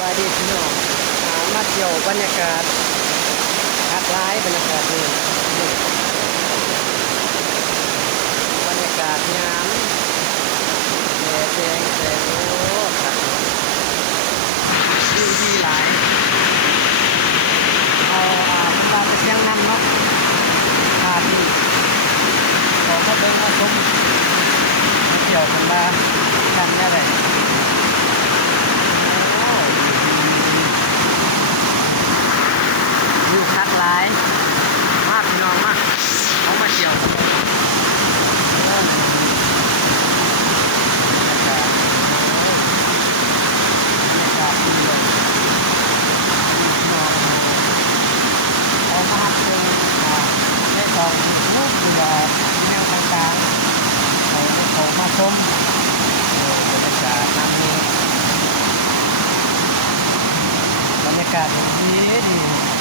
ว่าดีพี่น้องมาเที่ยวบรรยากาศคักร้ายบรรยากาศนี่บรรยากาศงามแดดแดงแสงโอ้ครับดีหลายเอาเป็นว่าไปเสียงนำเนาะที่ของมาเบิ่งมาชมมาเที่ยวกันมากันนี่แหละวิวคักหลายมากพี่น้องมากเขามาเที่ยวกันเอามาเที่ยวในกองรูปหรือว่าแนวต่างๆเขามาชมบรรยากาศน้ำนี้บรรยากาศดี